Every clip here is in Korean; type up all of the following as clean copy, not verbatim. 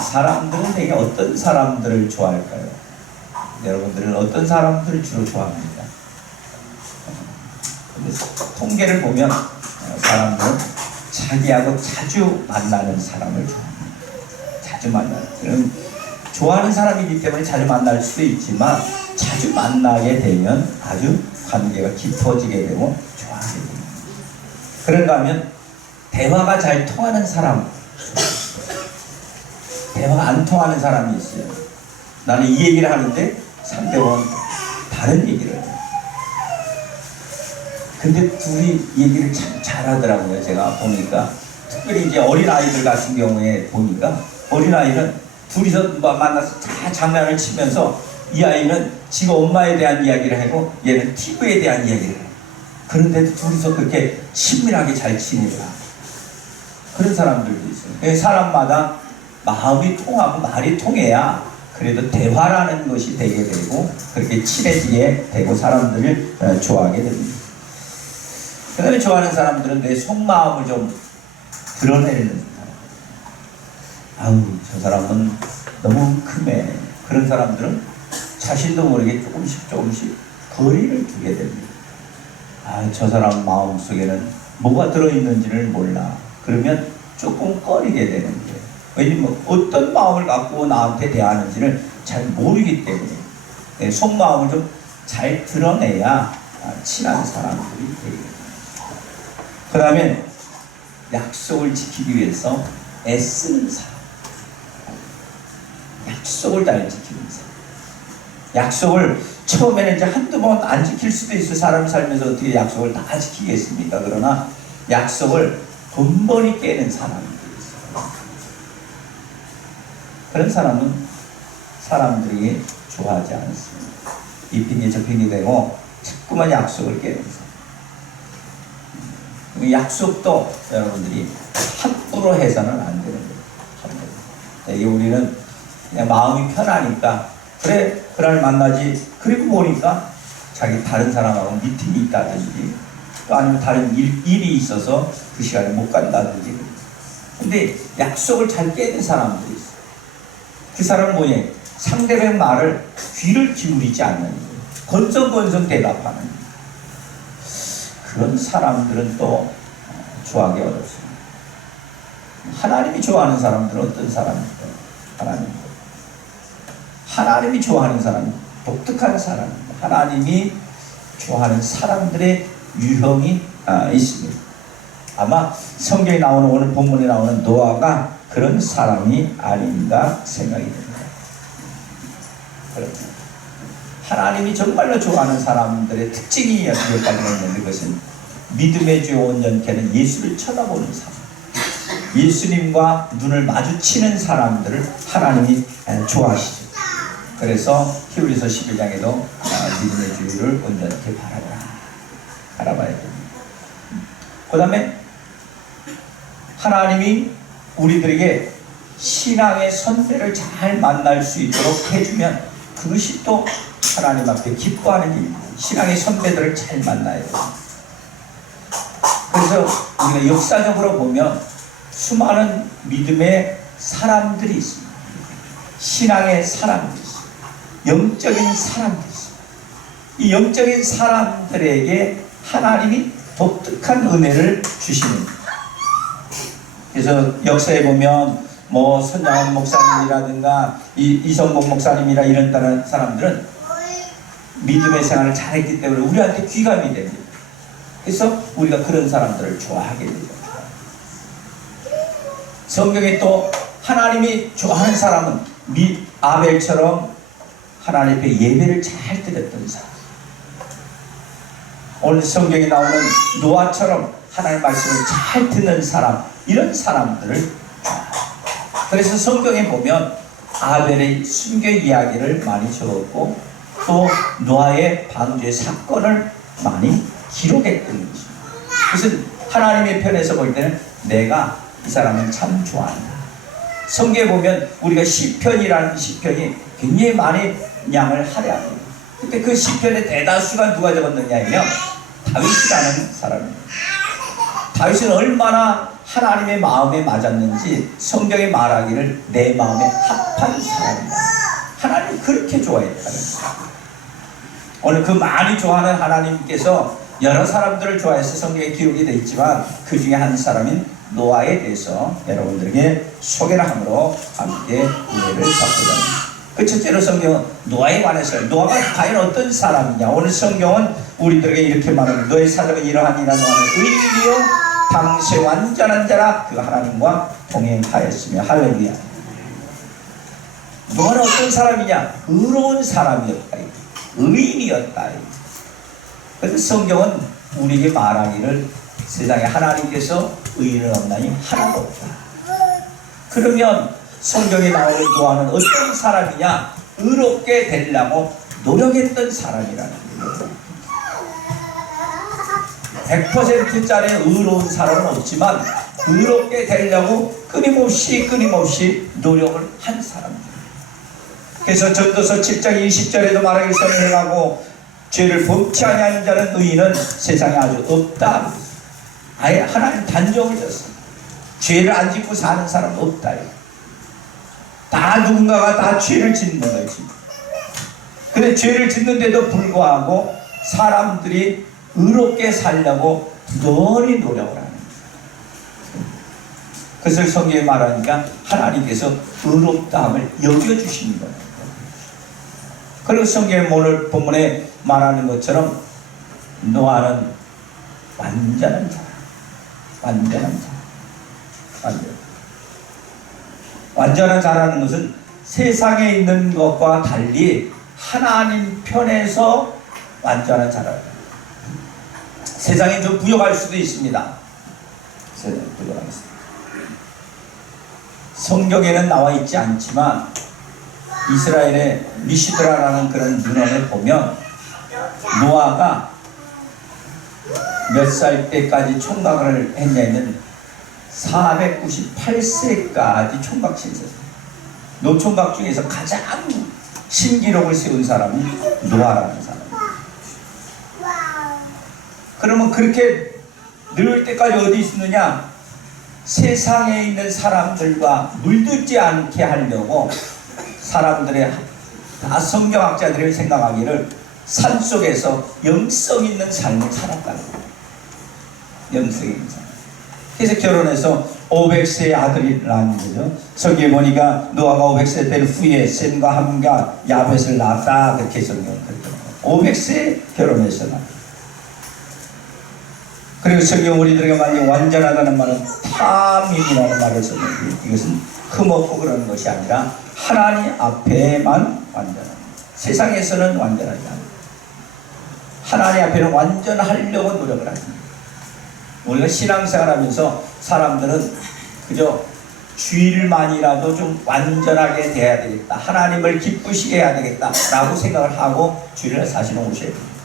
사람들은 되게 어떤 사람들을 좋아할까요? 여러분들은 어떤 사람들을 주로 좋아합니까? 근데 통계를 보면 사람들은 자기하고 자주 만나는 사람을 좋아합니다. 자주 만나는. 그럼 좋아하는 사람이기 때문에 자주 만날 수도 있지만 자주 만나게 되면 아주 관계가 깊어지게 되고 좋아하게 됩니다. 그런가 하면 대화가 잘 통하는 사람, 대화가 안 통하는 사람이 있어요. 나는 이 얘기를 하는데 상대방은 다른 얘기를 해요. 근데 둘이 얘기를 참 잘하더라고요. 제가 보니까 특별히 이제 어린아이들 같은 경우에 보니까 어린아이는 둘이서 만나서 다 장난을 치면서 이 아이는 지금 엄마에 대한 이야기를 하고 얘는 TV에 대한 이야기를 해요. 그런데도 둘이서 그렇게 친밀하게 잘 지내더라. 그런 사람들도 있어요. 사람마다 마음이 통하고 말이 통해야 그래도 대화라는 것이 되게 되고 그렇게 친해지게 되고 사람들을 좋아하게 됩니다. 그 다음에 좋아하는 사람들은 내 속마음을 좀 드러내는 사람. 아우, 저 사람은 너무 큼해. 그런 사람들은 자신도 모르게 조금씩 거리를 두게 됩니다. 아, 저 사람 마음속에는 뭐가 들어있는지를 몰라. 그러면 조금 꺼리게 되는 거예요. 왜냐면 어떤 마음을 갖고 나한테 대하는지를 잘 모르기 때문에 속마음을 좀 잘 드러내야 친한 사람들이 되겠습니다. 그 다음에 약속을 지키기 위해서 애쓰는 사람. 약속을 잘 지키는 사람. 약속을 처음에는 이제 한두 번 안 지킬 수도 있어요. 사람 살면서 어떻게 약속을 다 지키겠습니까? 그러나 약속을 번번이 깨는 사람들이 있어요. 그런 사람은 사람들이 좋아하지 않습니다. 이 핑계 저 핑계 대고 자꾸만 약속을 깨는 사람. 약속도 여러분들이 함부로 해서는 안 되는 거예요. 이게 우리는 그냥 마음이 편하니까 그래 그날 만나지. 그리고 보니까 자기 다른 사람하고 미팅이 있다든지 또 아니면 다른 일이 있어서 그 시간에 못 간다든지. 근데 약속을 잘 깨는 사람들이 있어요. 그 사람은 뭐냐? 상대방 말을 귀를 기울이지 않는 거예요. 건성건성 대답하는 거예요. 그런 사람들은 또 좋아하기 어렵습니다. 하나님이 좋아하는 사람들은 어떤 사람입니까? 하나님이 좋아하는 사람, 독특한 사람, 하나님이 좋아하는 사람들의 유형이 있습니다. 아마 성경에 나오는 오늘 본문에 나오는 노아가 그런 사람이 아닌가 생각이 됩니다. 그렇죠. 하나님이 정말로 좋아하는 사람들의 특징이 몇 가지가 있는데 그것은 믿음의 주 온전케는 예수를 쳐다보는 사람. 예수님과 눈을 마주치는 사람들을 하나님이 좋아하시죠. 그래서 히브리서 11장에도 믿음의 주를 온전케 바라봐야 됩니다. 그 다음에 하나님이 우리들에게 신앙의 선배를 잘 만날 수 있도록 해주면 그것이 또 하나님 앞에 기뻐하는 일입니다. 신앙의 선배들을 잘 만나야 돼요. 그래서 우리가 역사적으로 보면 수많은 믿음의 사람들이 있습니다. 신앙의 사람들이 있습니다. 영적인 사람들이 있습니다. 이 영적인 사람들에게 하나님이 독특한 은혜를 주시는 거예요. 그래서 역사에 보면 뭐 손양원 목사님이라든가 이성복 목사님이라 이런 다른 사람들은 믿음의 생활을 잘했기 때문에 우리한테 귀감이 됩니다. 그래서 우리가 그런 사람들을 좋아하게 되죠. 성경에 또 하나님이 좋아하는 사람은 아벨처럼 하나님 앞에 예배를 잘 드렸던 사람. 오늘 성경에 나오는 노아처럼 하나님의 말씀을 잘 듣는 사람, 이런 사람들을. 그래서 성경에 보면 아벨의 순교 이야기를 많이 적었고 또 노아의 방주의 사건을 많이 기록했던 것입니다. 그래서 하나님의 편에서 볼 때는 내가 이 사람은 참 좋아한다. 성경에 보면 우리가 시편이라는 시편이 굉장히 많이 양을 할애합니다. 그때 그 시편의 대다수가 누가 적었느냐 하면 다윗이라는 사람입니다. 다윗은 얼마나 하나님의 마음에 맞았는지 성경이 말하기를 내 마음에 합한 사람이다. 하나님 그렇게 좋아했다는 거예요. 오늘 그 많이 좋아하는 하나님께서 여러 사람들을 좋아해서 성경에 기록이 되어 있지만 그 중에 한 사람인 노아에 대해서 여러분들에게 소개를 함으로 함께 은혜를 받고자 합니다. 그 첫째로 성경은 노아에 관해서 노아가 과연 어떤 사람이냐. 오늘 성경은 우리들에게 이렇게 말합니다. 너의 사정은 이러하니라. 노아는 의인이요 당시에 완전한 자라 그 하나님과 동행하였으며. 할렐루야. 노아는 어떤 사람이냐. 의로운 사람이었다. 의인이었다. 그래서 성경은 우리에게 말하기를 세상에 하나님께서 의인을 없나니 하나도 없다. 그러면 성경에 나오는 노아는 어떤 사람이냐? 의롭게 되려고 노력했던 사람이라는 거예요. 100%짜리 의로운 사람은 없지만 의롭게 되려고 끊임없이 노력을 한 사람입니다. 그래서 전도서 7장 20절에도 말하기를 선행하고 죄를 범치 아니하는 자는 의인은 세상에 아주 없다. 아예 하나님 단정을 줬습니다. 죄를 안 짓고 사는 사람은 없다. 다 누군가가 다 죄를 짓는 거지. 근데 죄를 짓는데도 불구하고 사람들이 의롭게 살려고 부단히 노력을 하는 거예요. 그것을 성경에 말하니까 하나님께서 의롭다함을 여겨주시는 거예요. 그리고 성경 오늘 본문에 말하는 것처럼 노아는 완전한 자. 완전한 자라는 것은 세상에 있는 것과 달리 하나님 편에서 완전한 자라는 거예요. 세상에 좀 부여갈 수도 있습니다. 성경에는 나와 있지 않지만 이스라엘의 미시드라라는 그런 문헌에 보면 노아가 몇 살 때까지 총각을 했냐면 498세까지 총각 신세였어요. 노총각 중에서 가장 신기록을 세운 사람이 노아라는 사람이에요. 그러면 그렇게 늙을 때까지 어디 있었느냐? 세상에 있는 사람들과 물들지 않게 하려고 사람들의 다 성경학자들이 생각하기를 산속에서 영성 있는 삶을 살았다는 거예요. 영성 있는 삶. 그래서 결혼해서 500세의 아들이 낳은 거죠. 성경에 보니까 노아가 500세 된 후에 셈과 함과 야벳을 낳았다. 그렇게 성경은 그렇게 500세에 결혼해서 낳았다. 그리고 성경 우리들에게 만약 완전하다는 말은 타민이라는 말을 썼는데 이것은 흠없고 그러는 것이 아니라 하나님 앞에만 완전한, 세상에서는 완전하지 않아요. 하나님 앞에는 완전하려고 노력을 합니다. 우리가 신앙생활하면서 사람들은 그저 주일만이라도 좀 완전하게 돼야 되겠다, 하나님을 기쁘시게 해야 되겠다 라고 생각을 하고 주일을 사실은 오셔야 됩니다.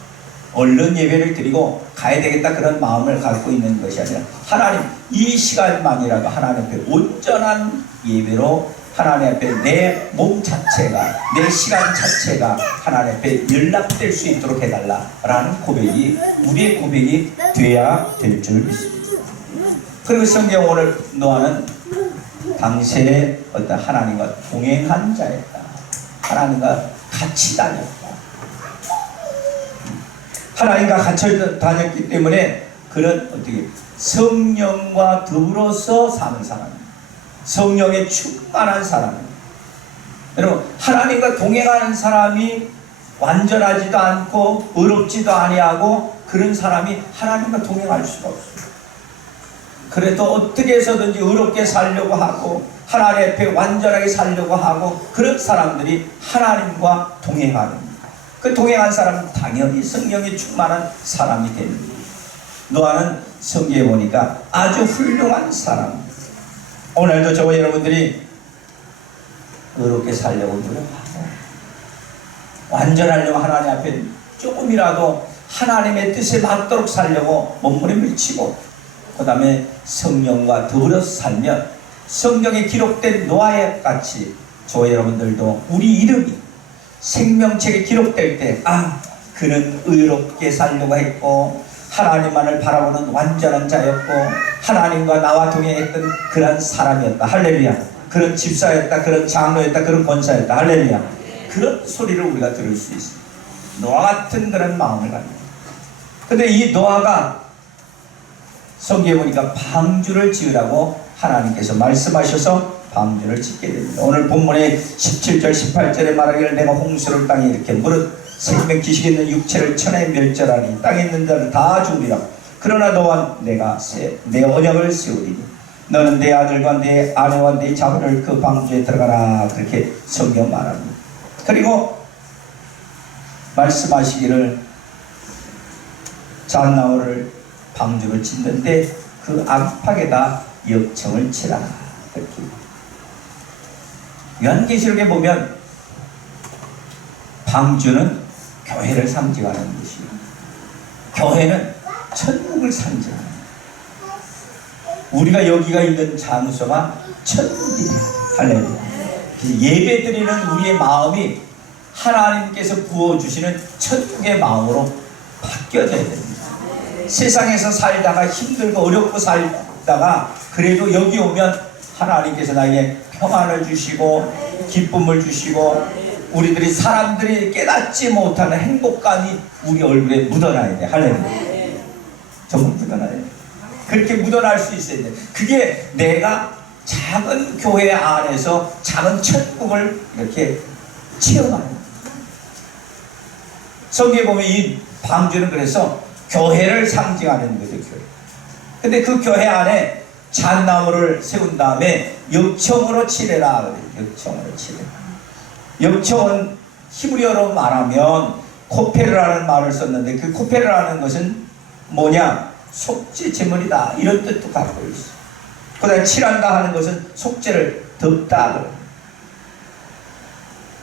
얼른 예배를 드리고 가야 되겠다 그런 마음을 갖고 있는 것이 아니라 하나님 이 시간만이라도 하나님 앞에 온전한 예배로 하나님 앞에 내 몸 자체가, 내 시간 자체가 하나님 앞에 연락될 수 있도록 해달라라는 고백이 우리의 고백이 돼야 될 줄 믿습니다. 그리고 성경 오늘 노아는 당시에 어떤 하나님과 동행한 자였다. 하나님과 같이 다녔다. 하나님과 같이 다녔기 때문에 그는 어떻게 성령과 더불어서 사는 사람입니다. 성령에 충만한 사람입니다. 여러분, 하나님과 동행하는 사람이 완전하지도 않고 의롭지도 아니하고 그런 사람이 하나님과 동행할 수가 없어요. 그래도 어떻게 해서든지 의롭게 살려고 하고 하나님 앞에 완전하게 살려고 하고 그런 사람들이 하나님과 동행하는 거예요. 그 동행한 사람은 당연히 성령이 충만한 사람이 됩니다. 노아는 성경에 보니까 아주 훌륭한 사람. 오늘도 저와 여러분들이 의롭게 살려고 노력하고 완전하려고 하나님 앞에 조금이라도 하나님의 뜻에 맞도록 살려고 몸부림을 치고 그 다음에 성령과 더불어서 살면 성경에 기록된 노아의 같이 저와 여러분들도 우리 이름이 생명책에 기록될 때, 아, 그는 의롭게 살려고 했고 하나님만을 바라보는 완전한 자였고 하나님과 나와 동행했던 그런 사람이었다. 할렐루야. 그런 집사였다. 그런 장로였다. 그런 권사였다. 할렐루야. 그런 소리를 우리가 들을 수 있습니다. 노아 같은 그런 마음을 가지고. 근데 이 노아가 성경에 보니까 방주를 지으라고 하나님께서 말씀하셔서 방주를 짓게 됩니다. 오늘 본문의 17절 18절에 말하기를 내가 홍수를 땅에 일으켜 무릇 생명 지식 있는 육체를 천하에 멸절하니 땅에 있는 자를 다 죽으리라. 그러나 너와 내가 내 언약을 세우리니 너는 내 아들과 내 아내와 내 자손을 그 방주에 들어가라. 그렇게 성경 말합니다. 그리고 말씀하시기를 잣나무를 방주를 짓는데 그 안팎에다 역청을 치라. 이렇게 요한계시록에 보면 방주는 교회를 상징하는 것이요, 교회는 천국을 상징하는, 우리가 여기가 있는 장소가 천국이에요. 할렐루야. 예배드리는 우리의 마음이 하나님께서 부어주시는 천국의 마음으로 바뀌어져야 됩니다. 세상에서 살다가 힘들고 어렵고 살다가 그래도 여기 오면 하나님께서 나에게 평안을 주시고 기쁨을 주시고 우리들이 사람들이 깨닫지 못하는 행복감이 우리 얼굴에 묻어나야 돼. 할렐루야. 정말 묻어나야 돼. 그렇게 묻어날 수 있어야 돼. 그게 내가 작은 교회 안에서 작은 천국을 이렇게 체험하는 거예요. 성경에 보면 이 방주는 그래서 교회를 상징하는 거죠. 교회. 근데 그 교회 안에 잣나무를 세운 다음에 역청으로 칠해라. 역청으로 칠해라. 역청은 히브리어로 말하면 코페르라는 말을 썼는데 그 코페르라는 것은 뭐냐? 속죄 제물이다. 이런 뜻도 갖고 있어. 그 다음에 칠한다 하는 것은 속죄를 덮다.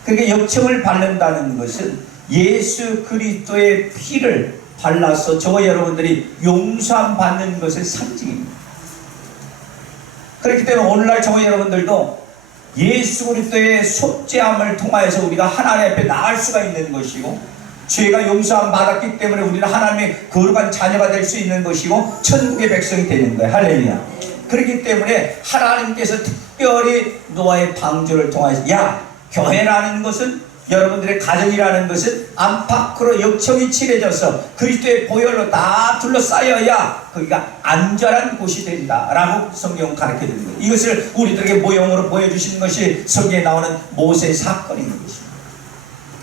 그러니까 역청을 바른다는 것은 예수 그리스도의 피를 발라서 저와 여러분들이 용서함 받는 것의 상징입니다. 그렇기 때문에 오늘날 저와 여러분들도 예수 그리스도의 속죄함을 통하여서 우리가 하나님 앞에 나갈 수가 있는 것이고 죄가 용서함 받았기 때문에 우리는 하나님의 거룩한 자녀가 될 수 있는 것이고 천국의 백성이 되는 거예요. 할렐루야. 그렇기 때문에 하나님께서 특별히 노아의 방주를 통하여서 야, 교회라는 것은 여러분들의 가정이라는 것은 안팎으로 역청이 칠해져서 그리스도의 보혈로 다 둘러싸여야 거기가 안전한 곳이 된다라고 성경은 가르쳐주는 거예요. 이것을 우리들에게 모형으로 보여주시는 것이 성경에 나오는 모세 사건인 것입니다.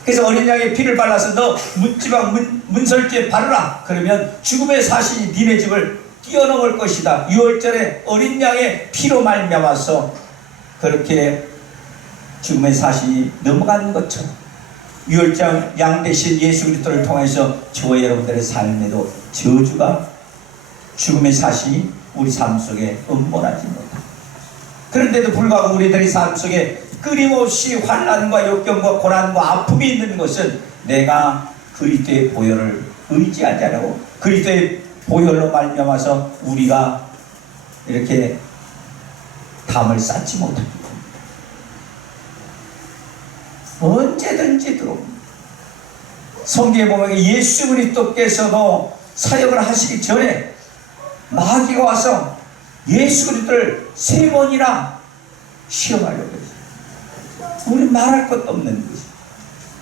그래서 어린 양의 피를 발라서 너 문지방 문설주에 바르라. 그러면 죽음의 사신이 니네 집을 뛰어넘을 것이다. 6월절에 어린 양의 피로 말미암아서 그렇게 죽음의 사신이 넘어가는 것처럼 6월절 양 대신 예수 그리스도를 통해서 저와 여러분들의 삶에도 저주가 죽음의 사신이 우리 삶 속에 음모나지 못합니다. 그런데도 불구하고 우리들의 삶 속에 끊임없이 환난과 역경과 고난과 아픔이 있는 것은 내가 그리스도의 보혈을 의지하지 않고 그리스도의 보혈로 말미암아서 우리가 이렇게 담을 쌓지 못합니다. 언제든지 들어옵니다. 성경에 보면 예수 그리스도께서도 사역을 하시기 전에 마귀가 와서 예수 그리스도를 3번이나 시험하려고 했어요. 우리 말할 것도 없는 것이.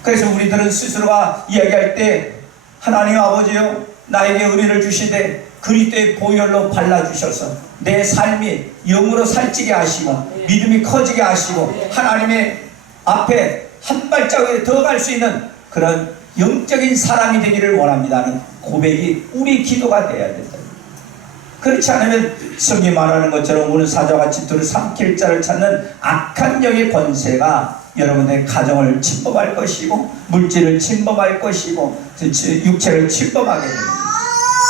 그래서 우리들은 스스로가 이야기할 때 하나님 아버지요 나에게 은혜를 주시되 그리스도의 보혈로 발라주셔서 내 삶이 영으로 살찌게 하시고 믿음이 커지게 하시고 하나님의 앞에 한 발자국에 더 갈 수 있는 그런 영적인 사람이 되기를 원합니다는 고백이 우리 기도가 되어야 된다. 그렇지 않으면 성경이 말하는 것처럼 우는 사자같이 둘을 삼킬 자를 찾는 악한 영의 권세가 여러분의 가정을 침범할 것이고 물질을 침범할 것이고 육체를 침범하게 됩니다.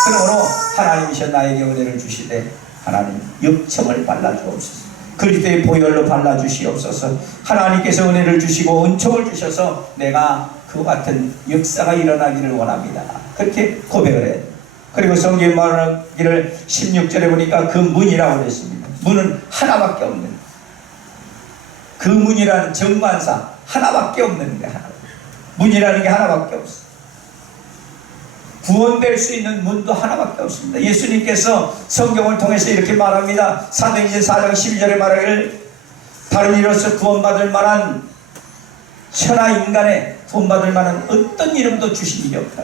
그러므로 하나님이셔 나에게 은혜를 주시되 하나님 역청을 발라주옵소서. 그리스도의 보혈로 발라주시옵소서. 하나님께서 은혜를 주시고 은총을 주셔서 내가 그와 같은 역사가 일어나기를 원합니다. 그렇게 고백을 해요. 그리고 성경에 말하기를 16절에 보니까 그 문이라고 그랬습니다. 문은 하나밖에 없는, 그 문이라는 정관사 하나밖에 없는 게 하나. 문이라는 게 하나밖에 없어. 구원될 수 있는 문도 하나밖에 없습니다. 예수님께서 성경을 통해서 이렇게 말합니다. 사도행전 4장 12절에 말하기를 다른 이로서 구원받을 만한 천하 인간에 구원받을 만한 어떤 이름도 주신 일이 없다.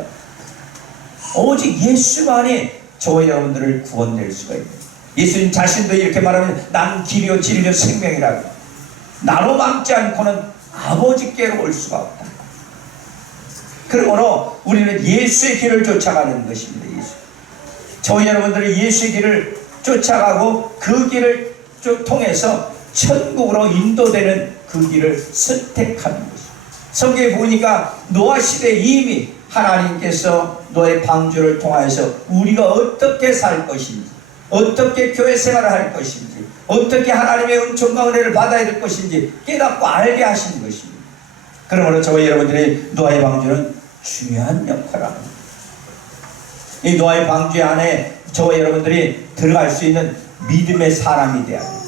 오직 예수만이 저와 여러분들을 구원될 수가 있다. 예수님 자신도 이렇게 말하면 난 길이요 진리요 생명이라고. 나로 막지 않고는 아버지께로 올 수가 없다. 그러므로 우리는 예수의 길을 쫓아가는 것입니다. 예수. 저와 여러분들은 예수의 길을 쫓아가고 그 길을 통해서 천국으로 인도되는 그 길을 선택하는 것입니다. 성경에 보니까 노아 시대에 이미 하나님께서 노아의 방주를 통하여서 우리가 어떻게 살 것인지, 어떻게 교회 생활을 할 것인지, 어떻게 하나님의 은총과 은혜를 받아야 될 것인지 깨닫고 알게 하신 것입니다. 그러므로 저와 여러분들의 노아의 방주는 중요한 역할을 합니다. 이 노아의 방주 안에 저와 여러분들이 들어갈 수 있는 믿음의 사람이 되어야 합니다.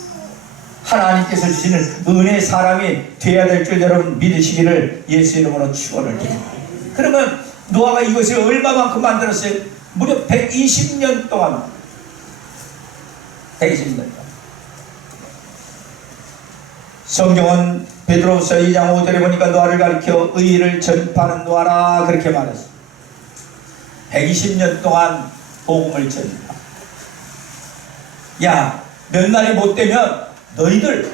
하나님께서 주시는 은혜의 사람이 되어야 될 줄 여러분 믿으시기를 예수 이름으로 축원을 드립니다. 그러면 노아가 이것을 얼마만큼 만들었어요? 무려 120년 동안. 120년 동안. 성경은 베드로후서 2장 5절에 보니까 노아를 가리켜 의를 전파하는 노아라 그렇게 말했어요. 120년 동안 복음을 전파. 야, 몇 날이 못 되면 너희들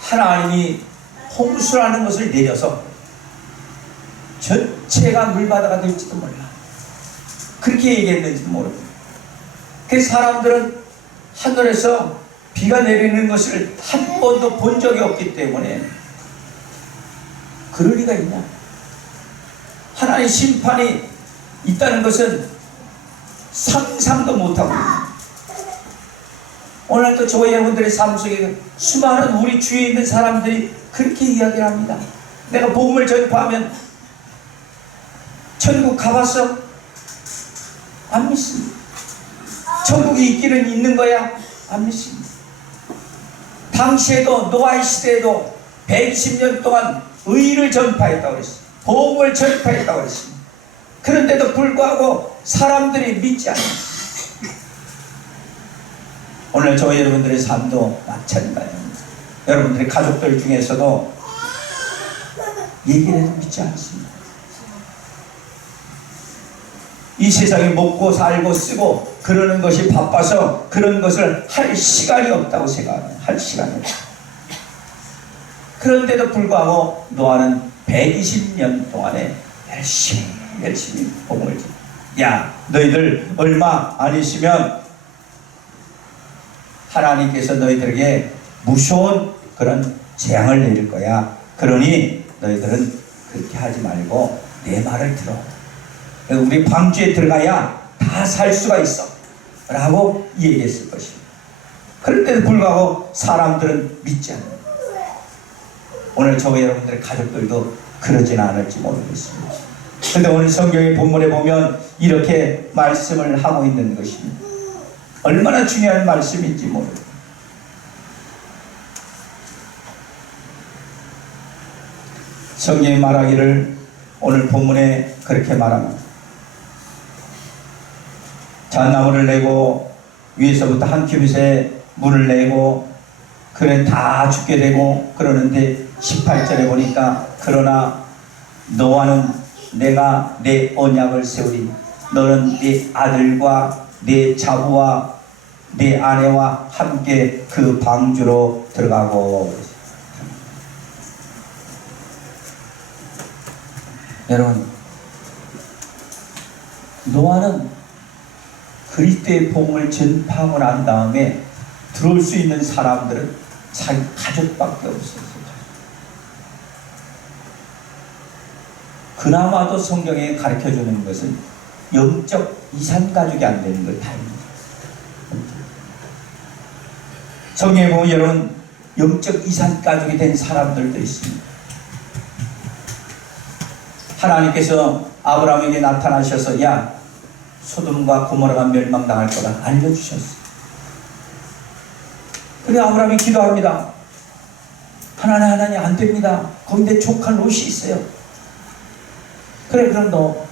하나님이 홍수라는 것을 내려서 전체가 물바다가 될지도 몰라. 그렇게 얘기했는지도 모르고. 그 사람들은 하늘에서 비가 내리는 것을 한 번도 본 적이 없기 때문에 그럴 리가 있냐. 하나님의 심판이 있다는 것은 상상도 못하고 있습니다. 오늘도 저와 여러분들의 삶 속에 수많은 우리 주위에 있는 사람들이 그렇게 이야기를 합니다. 내가 복음을 전파하면 천국 가봤어? 안 믿습니다. 천국이 있기는 있는 거야? 안 믿습니다. 당시에도 노아의 시대에도 120년 동안 의를 전파했다고 그랬어요. 복음을 전파했다고 그랬습니다. 그런데도 불구하고 사람들이 믿지 않습니다. 오늘 저와 여러분들의 삶도 마찬가지입니다. 여러분들의 가족들 중에서도 얘기를 해도 믿지 않습니다. 이 세상에 먹고 살고 쓰고 그러는 것이 바빠서 그런 것을 할 시간이 없다고 생각합니다. 할 시간이 없다. 그런데도 불구하고 노아는 120년 동안에 열심히 복음을 줍니다. 야, 너희들 얼마 안 있으면 하나님께서 너희들에게 무서운 그런 재앙을 내릴 거야. 그러니 너희들은 그렇게 하지 말고 내 말을 들어. 우리 방주에 들어가야 다 살 수가 있어 라고 얘기했을 것입니다. 그런데도 불구하고 사람들은 믿지 않는다. 오늘 저와 여러분들의 가족들도 그러지는 않을지 모르겠습니다. 그런데 오늘 성경의 본문에 보면 이렇게 말씀을 하고 있는 것입니다. 얼마나 중요한 말씀인지 모르겠어요. 성경이 말하기를 오늘 본문에 그렇게 말합니다. 잣나무를 내고 위에서부터 한 큐빗에 물을 내고 그래 다 죽게 되고 그러는데 18절에 보니까 그러나 너와는 내가 내 언약을 세우리 너는 네 아들과 네 자부와 네 아내와 함께 그 방주로 들어가고. 여러분, 노아는 그리스도의 복음을 전파하고 난 다음에 들어올 수 있는 사람들은 자기 가족밖에 없었어요. 그나마도 성경에 가르쳐주는 것은 영적 이산 가족이 안 되는 걸 다행입니다. 성경에 보면 여러분 영적 이산 가족이 된 사람들도 있습니다. 하나님께서 아브라함에게 나타나셔서 야 소돔과 고모라가 멸망당할 거다 알려주셨어요. 그래 아브라함이 기도합니다. 하나님 안 됩니다. 거기 내 조카 롯이 있어요. 그래 그럼 너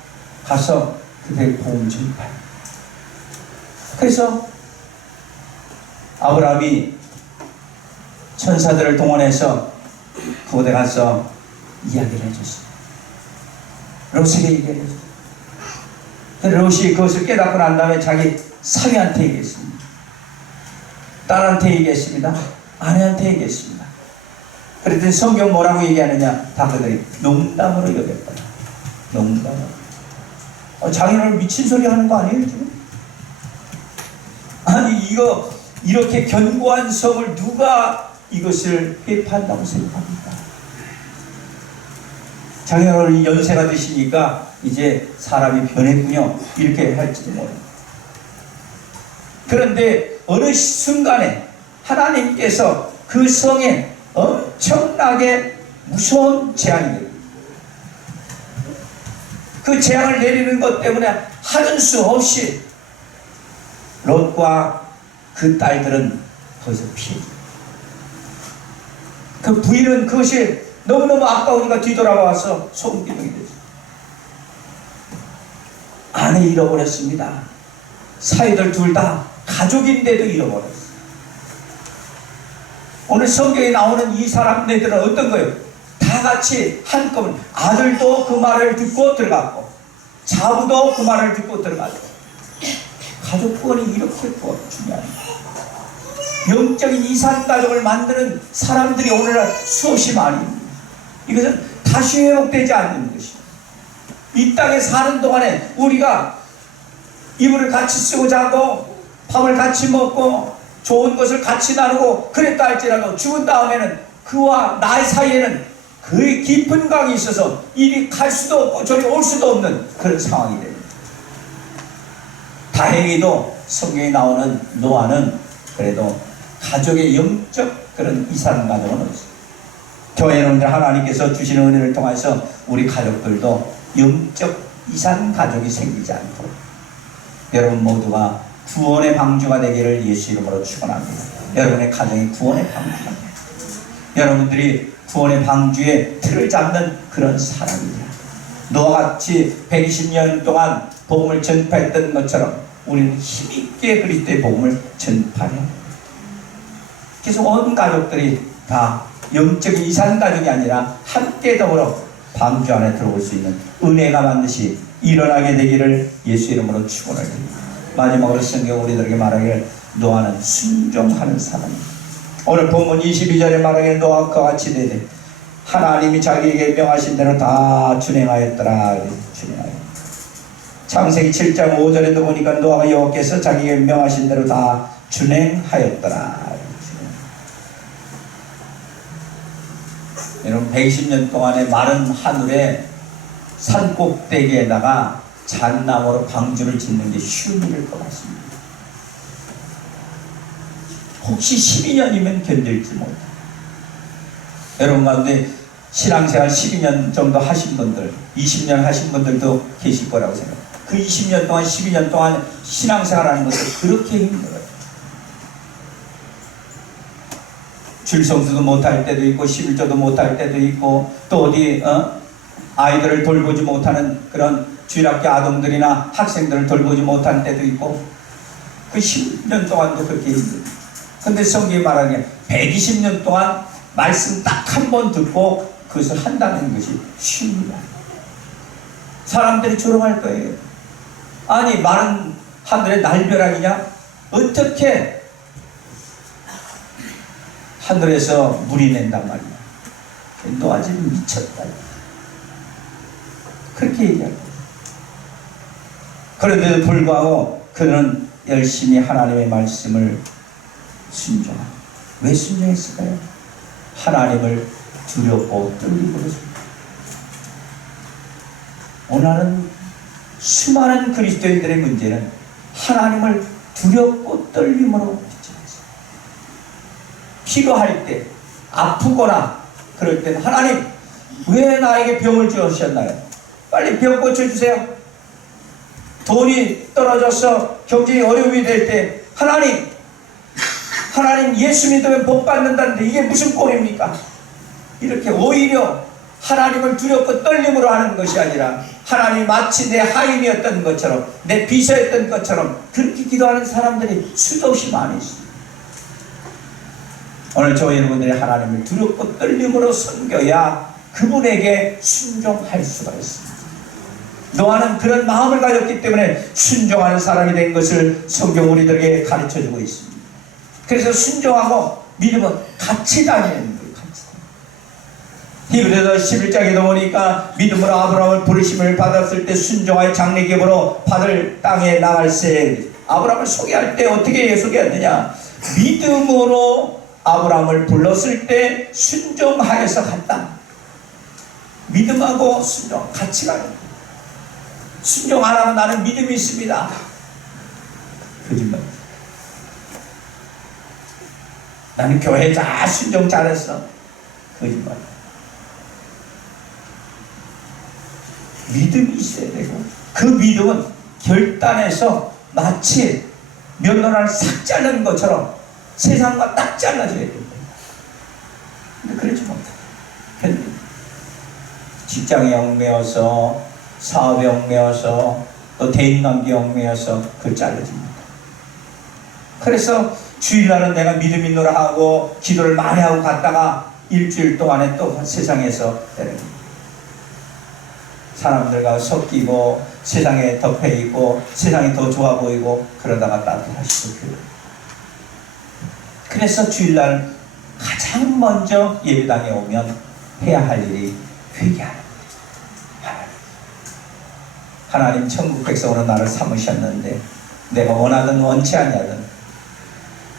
가서 그들의 복음을 전파해. 그래서 아브라함이 천사들을 동원해서 그곳에 가서 이야기를 해줬어요. 롯에게 얘기를 해줬어요. 롯이 그것을 깨닫고 난 다음에 자기 사위한테 얘기했습니다. 딸한테 얘기했습니다. 아내한테 얘기했습니다. 그랬더니 성경 뭐라고 얘기하느냐? 다 그들이 농담으로 여겼다. 농담으로. 장인어른 미친 소리 하는 거 아니에요 지금? 아니 이거 이렇게 견고한 성을 누가 이것을 회파한다고 생각합니까? 장인어른이 연세가 드시니까 이제 사람이 변했군요 이렇게 할지도 모릅니다. 그런데 어느 순간에 하나님께서 그 성에 엄청나게 무서운 재앙이 됩니다. 그 재앙을 내리는 것 때문에 하는 수 없이 롯과 그 딸들은 거기서 피해요. 그 부인은 그것이 너무너무 아까우니까 뒤돌아와서 소금기둥이 되죠. 아내 잃어버렸습니다. 사위들 둘 다 가족인데도 잃어버렸어요. 오늘 성경에 나오는 이 사람네들은 어떤 거예요? 다 같이 한꺼번에 아들도 그 말을 듣고 들어갔고 자부도 그 말을 듣고 들어갔고 가족 구원이 이렇게 중요합니다. 영적인 이산가족을 만드는 사람들이 오늘날 수없이 많이 있습니다. 이것은 다시 회복되지 않는 것입니다. 이 땅에 사는 동안에 우리가 이불을 같이 쓰고 자고 밥을 같이 먹고 좋은 것을 같이 나누고 그랬다 할지라도 죽은 다음에는 그와 나의 사이에는 그의 깊은 강이 있어서 이리 갈 수도 없고 저리 올 수도 없는 그런 상황이 됩니다. 다행히도 성경에 나오는 노아는 그래도 가족의 영적 그런 이산 가족은 없어요. 교회 여러분들 하나님께서 주시는 은혜를 통해서 우리 가족들도 영적 이산 가족이 생기지 않도록 여러분 모두가 구원의 방주가 되기를 예수 이름으로 축원합니다. 여러분의 가정이 구원의 방주가 됩니다. 여러분들이 구원의 방주에 틀을 잡는 그런 사람이냐. 노아같이 120년 동안 복음을 전파했던 것처럼 우리는 힘있게 그리스도의 복음을 전파해야 합니다. 그래서 온 가족들이 다 영적인 이산 가족이 아니라 함께 더불어 방주 안에 들어올 수 있는 은혜가 반드시 일어나게 되기를 예수 이름으로 축원을 드립니다. 마지막으로 성경 우리들에게 말하기를 노아는 순종하는 사람입니다. 오늘 본문 22절에 말하기를 노아와 같이 되되 하나님이 자기에게 명하신 대로 다 준행하였더라. 준행하였더라. 창세기 7장 5절에도 보니까 노아가 여호와께서 자기에게 명하신 대로 다 준행하였더라. 여러분 120년 동안의 마른 하늘에 산 꼭대기에다가 잣나무로 방주를 짓는 게 쉬운 일일 것 같습니다. 혹시 12년이면 견딜지 못해요. 여러분 가운데 신앙생활 12년 정도 하신 분들, 20년 하신 분들도 계실 거라고 생각해요. 그 20년 동안, 12년 동안 신앙생활하는 것도 그렇게 힘들어요. 줄성수도 못할 때도 있고 11조도 못할 때도 있고 또 어디 아이들을 돌보지 못하는 그런 주일학교 아동들이나 학생들을 돌보지 못할 때도 있고 그 10년 동안도 그렇게 힘들어요. 근데 성경이 말하는 게 120년 동안 말씀 딱 한 번 듣고 그것을 한다는 것이 쉽니다. 사람들이 조롱할 거예요. 아니 마른 하늘에 날벼락이냐? 어떻게 하늘에서 물이 낸단 말이야. 노아 지금 미쳤다. 그렇게 얘기하고. 그런데도 불구하고 그는 열심히 하나님의 말씀을 순종하고. 왜 순종했을까요? 하나님을 두렵고 떨림으로습니다. 오늘은 수많은 그리스도인들의 문제는 하나님을 두렵고 떨림으로 필요할 때, 아프거나 그럴 때 하나님 왜 나에게 병을 주셨나요? 빨리 병 고쳐주세요. 돈이 떨어져서 경제에 어려움이 될 때 하나님 예수 믿으면 복 받는다는데 이게 무슨 꼴입니까? 이렇게 오히려 하나님을 두렵고 떨림으로 하는 것이 아니라 하나님 마치 내 하인이었던 것처럼, 내 비서였던 것처럼 그렇게 기도하는 사람들이 수도 없이 많이 있습니다. 오늘 저와 여러분들이 하나님을 두렵고 떨림으로 섬겨야 그분에게 순종할 수가 있습니다. 노아는 그런 마음을 가졌기 때문에 순종하는 사람이 된 것을 성경 우리들에게 가르쳐주고 있습니다. 그래서 순종하고 믿음은 같이 다니는 거예요. 히브리서 11장에도 보니까 믿음으로 아브라함을 부르심을 받았을 때 순종하여 장래기업으로 받을 땅에 나갈세. 아브라함을 소개할 때 어떻게 소개했느냐? 믿음으로 아브라함을 불렀을 때 순종하여서 갔다. 믿음하고 순종 같이 가는 거예요. 순종 안 하면 나는 믿음이 있습니다. 거짓말. 나는 교회 다 순종 잘했어. 거짓말. 믿음이 있어야 되고, 그 믿음은 결단해서 마치 면도날을 싹 자르는 것처럼 세상과 딱 잘라줘야 됩니다. 근데 그러지 못해요. 직장에 얽매여서, 사업에 얽매여서, 또 대인관계에 얽매여서 그걸 잘라줍니다. 그래서 주일날은 내가 믿음 있노라 하고 기도를 많이 하고 갔다가 일주일 동안에 또 세상에서 때립니다. 사람들과 섞이고 세상에 덮여있고 세상이 더 좋아 보이고 그러다가 따뜻하시고 그래요. 그래서 주일날 가장 먼저 예배당에 오면 해야 할 일이 회개하는 거예요. 하나님 천국 백성으로 나를 삼으셨는데 내가 원하든 원치 아니하든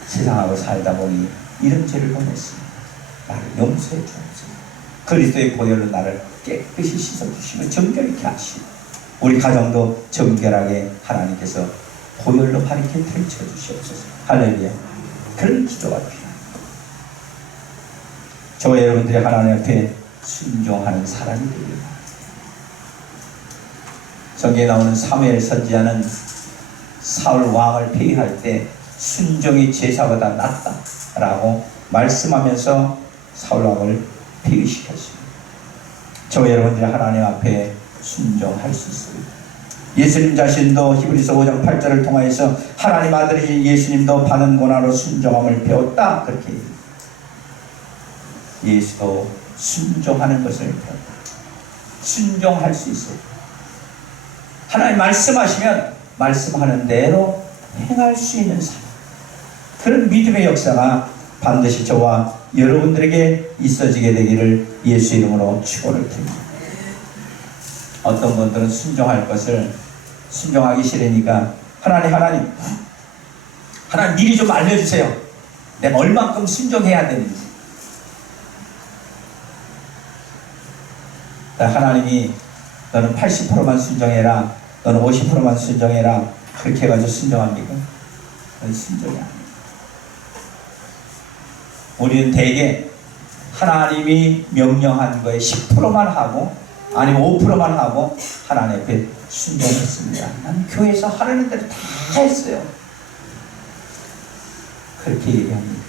세상하고 살다 보니 이런 죄를 범했습니다. 나를 용서해 주옵소서. 그리스도의 보혈로 나를 깨끗이 씻어주시면 정결케 하시고 우리 가정도 정결하게 하나님께서 보혈로 바르게 펼쳐주시옵소서. 할렐루야. 그런 기도가 필요합니다. 저와 여러분들이 하나님 앞에 순종하는 사람이 됩니다. 성경에 나오는 사무엘 선지자는 사울 왕을 폐위할 때 순종이 제사보다 낫다라고 말씀하면서 사울 왕을 폐위시켰습니다. 저와 여러분들이 하나님 앞에 순종할 수 있습니다. 예수님 자신도 히브리서 5장 8절을 통하여서 하나님 아들이신 예수님도 받은 고난으로 순종함을 배웠다 그렇게 얘기합니다. 예수도 순종하는 것을 배웠다. 순종할 수 있어요. 하나님 말씀하시면 말씀하는 대로 행할 수 있는 삶, 그런 믿음의 역사가 반드시 저와 여러분들에게 있어지게 되기를 예수 이름으로 축원을 드립니다. 어떤 분들은 순종할 것을 순종하기 싫으니까 하나님 미리 좀 알려주세요. 내가 얼만큼 순종해야 되는지. 하나님이 너는 80%만 순종해라, 너는 50%만 순종해라 그렇게 해가지고 순종합니까? 그건 순종이 아닙니다. 우리는 대개 하나님이 명령한 거에 10%만 하고 아니면 5%만 하고 하나님 앞에 순종했습니다. 난 교회에서 하라는 대로 다 했어요. 그렇게 얘기합니다.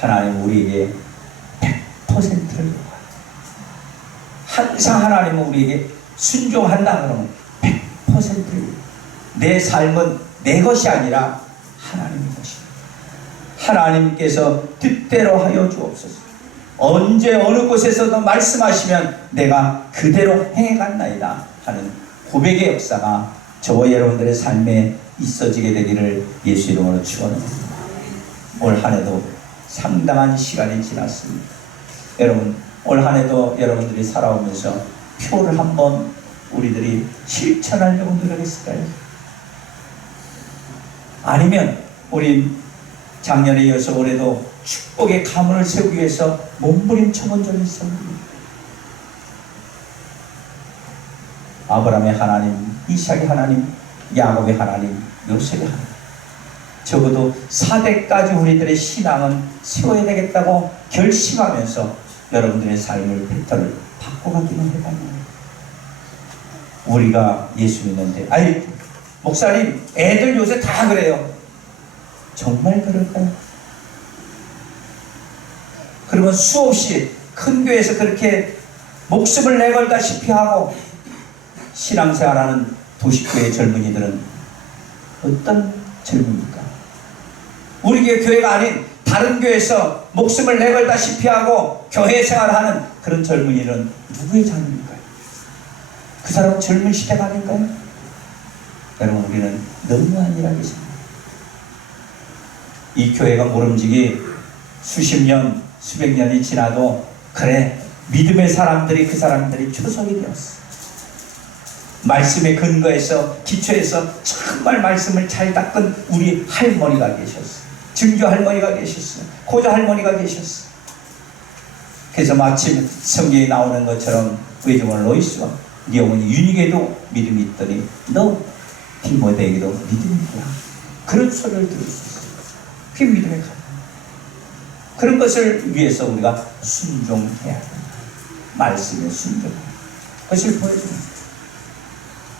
하나님 우리에게 100%를 요구합니다. 항상 하나님은 우리에게 순종한다 그러면 100%를 내 삶은 내 것이 아니라 하나님의 것입니다. 하나님께서 뜻대로 하여 주옵소서. 언제 어느 곳에서도 말씀하시면 내가 그대로 행해갔나이다 하는 고백의 역사가 저와 여러분들의 삶에 있어지게 되기를 예수 이름으로 축원합니다. 올 한 해도 상당한 시간이 지났습니다. 여러분 올 한 해도 여러분들이 살아오면서 표를 한번 우리들이 실천하려고 노력했을까요? 아니면 우리 작년에 이어서 올해도 축복의 가문을 세우기 위해서 몸부림쳐본 적이 있습니다. 아브라함의 하나님, 이삭의 하나님, 야곱의 하나님, 요셉의 하나님. 적어도 4대까지 우리들의 신앙은 세워야 되겠다고 결심하면서 여러분들의 삶을 패턴을 바꿔가기만 해봤나요? 우리가 예수 믿는데 아이 목사님 애들 요새 다 그래요. 정말 그럴까요? 그러면 수없이 큰 교회에서 그렇게 목숨을 내걸다시피 하고 신앙생활하는 도시교회 젊은이들은 어떤 젊은이일까? 우리 교회가 아닌 다른 교회에서 목숨을 내걸다시피 하고 교회 생활하는 그런 젊은이는 누구의 젊은일까요? 그 사람은 젊은 시대가 아닌가요? 여러분, 우리는 너무한 일하고 있습니다. 이 교회가 모름지기 수십 년, 수백 년이 지나도 그래, 믿음의 사람들이 그 사람들이 초석이 되었어. 말씀의 근거에서, 기초에서 정말 말씀을 잘 닦은 우리 할머니가 계셨어. 증조 할머니가 계셨어. 고조 할머니가 계셨어. 그래서 마침 성경에 나오는 것처럼 외조원 로이스와 네 어머니 유닉에도 믿음이 있더니 너 디모데에게도 믿음이 있구나. 그런 소리를 들을 수 있어요. 그게 믿음의 가르침. 그런 것을 위해서 우리가 순종해야 합니다. 말씀에 순종해야 합니다. 그것을 보여줍니다.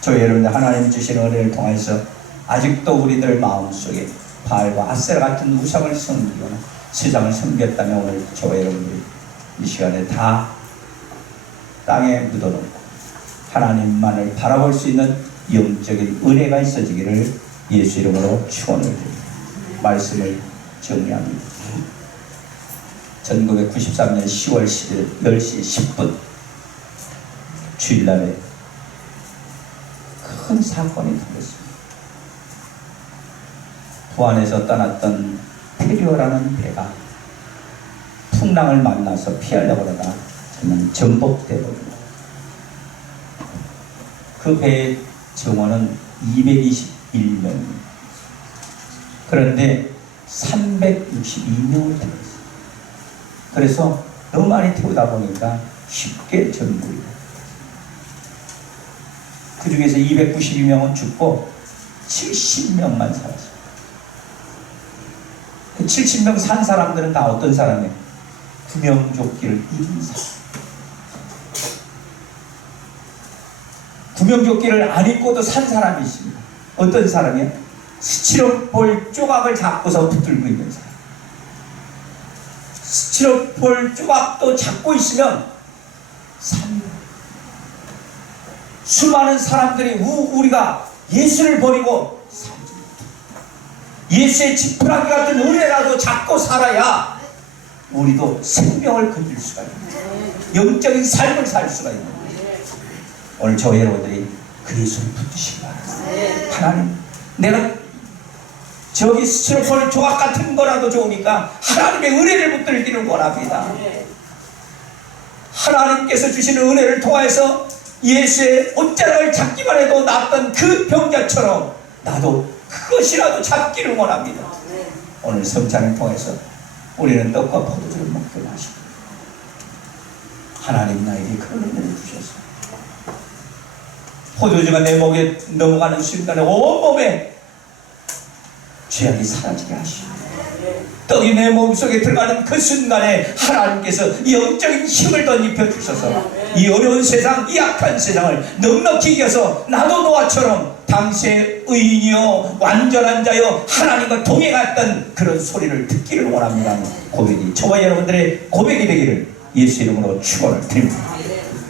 저 여러분들 하나님 주신 은혜를 통해서 아직도 우리들 마음속에 바알과 아세라 같은 우상을 섬기거나 세상을 섬겼다면 오늘 저와 여러분들이 이 시간에 다 땅에 묻어놓고 하나님만을 바라볼 수 있는 영적인 은혜가 있어지기를 예수 이름으로 축원을 드립니다. 말씀을 정리합니다. 1993년 10월 10일 10시 10분 주일날에 큰 사건이 터졌습니다. 부안에서 떠났던 페리오라는 배가 풍랑을 만나서 피하려고 하다가 저는 전복되거든요. 그 배의 정원은 221명입니다. 그런데 362명을 태웠어요. 그래서 너무 많이 태우다 보니까 쉽게 전부입니다. 그 중에서 292명은 죽고 70명만 살았어요. 그 70명 산 사람들은 다 어떤 사람이에요? 구명조끼를 입은 사람. 구명조끼를 안 입고도 산 사람이 있습니다. 어떤 사람이에요? 스티로폴 조각을 잡고서 붙들고 있는 사람. 스티로폴 조각도 잡고 있으면 삽니다. 수많은 사람들이 우리가 예수를 버리고 살지 못해. 예수의 지푸라기 같은 은혜라도 잡고 살아야 우리도 생명을 건질 수가 있는, 영적인 삶을 살 수가 있는. 오늘 저 여러분들이 그 예수를 붙드시기 바랍니다. 하나님, 내가 저기 스티로폴 조각 같은 거라도 좋으니까 하나님의 은혜를 붙들기를 원합니다. 하나님께서 주시는 은혜를 통해서 예수의 옷자락을 잡기만 해도 낫던 그 병자처럼 나도 그것이라도 잡기를 원합니다. 오늘 성찬을 통해서 우리는 떡과 포도주를 먹게 하시고 하나님 나에게 그런 은혜를 주셔서 포도주가 내 목에 넘어가는 순간에 온몸에 죄악이 사라지게 하시고 떡이 내 몸속에 들어가는 그 순간에 하나님께서 영적인 힘을 덧입혀 주셔서 이 어려운 세상, 이 악한 세상을 넉넉히 이겨서 나도 노아처럼 당시의 의인이요 완전한 자요 하나님과 동행했던 그런 소리를 듣기를 원합니다. 고백이 저와 여러분들의 고백이 되기를 예수 이름으로 축원을 드립니다.